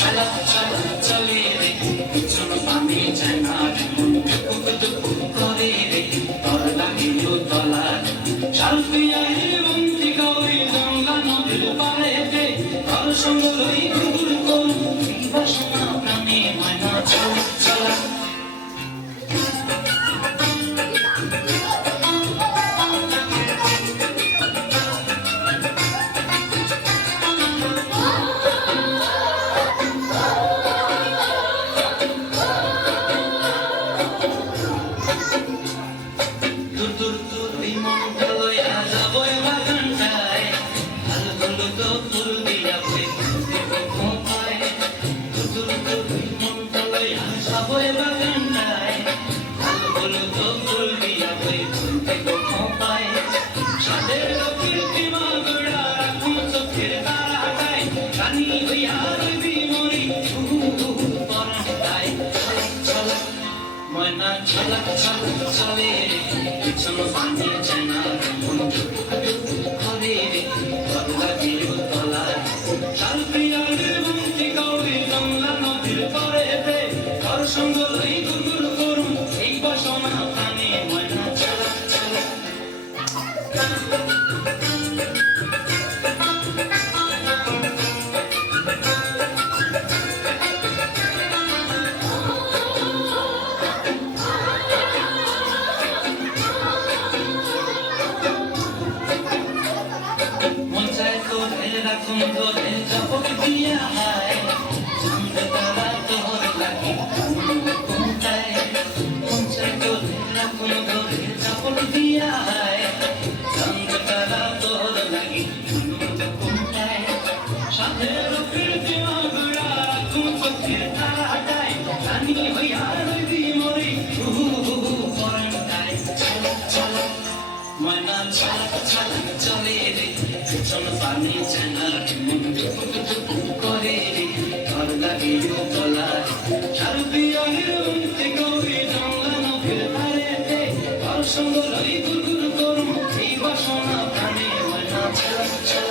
ছালা ছালা চলে রে পিছন পানি যায় না টুক টুক করে রে তর লাগিল তলা শালপিয়ারে বন্দি কই গঙ্গা নদীর পাড়েতে তর সঙ্গ লই ঘুর করু বাসনা প্রাণে ময়না ছালা ছালা ময়না ছালা ছালা চলে পিছন পানি যায় না করে রে লাগিল তলা শালপিয়ারে বন্দি কই গঙ্গা নদীর পাড়েতে তর সঙ্গ লই ঘুর করু এই বাসনা প্রাণে ময়না ছালা ছালা ধরে জপক দিয়া হায় চাঁদ তারা তোর লাগি কোনটায় পঞ্চায় তোরে রাখুন ধরে জপক দিয়া হায় চাঁদ তারা তোর লাগি কোনটায় সাথের প্রীতি মাগুরা রাখুন চোখের তারাটায় রানী হইয়া রবি মরি পরনটায় ছালা ছালা ময়না ছালা ছালা চলে রে পিছন পানি যায় না করে রে তর লাগিল তলা শালপিয়ারে বন্দি কই গঙ্গা নদীর পাড়েতে তর সঙ্গ লই ঘুর করু এই বাসনা প্রাণে ময়না ছালা ছালা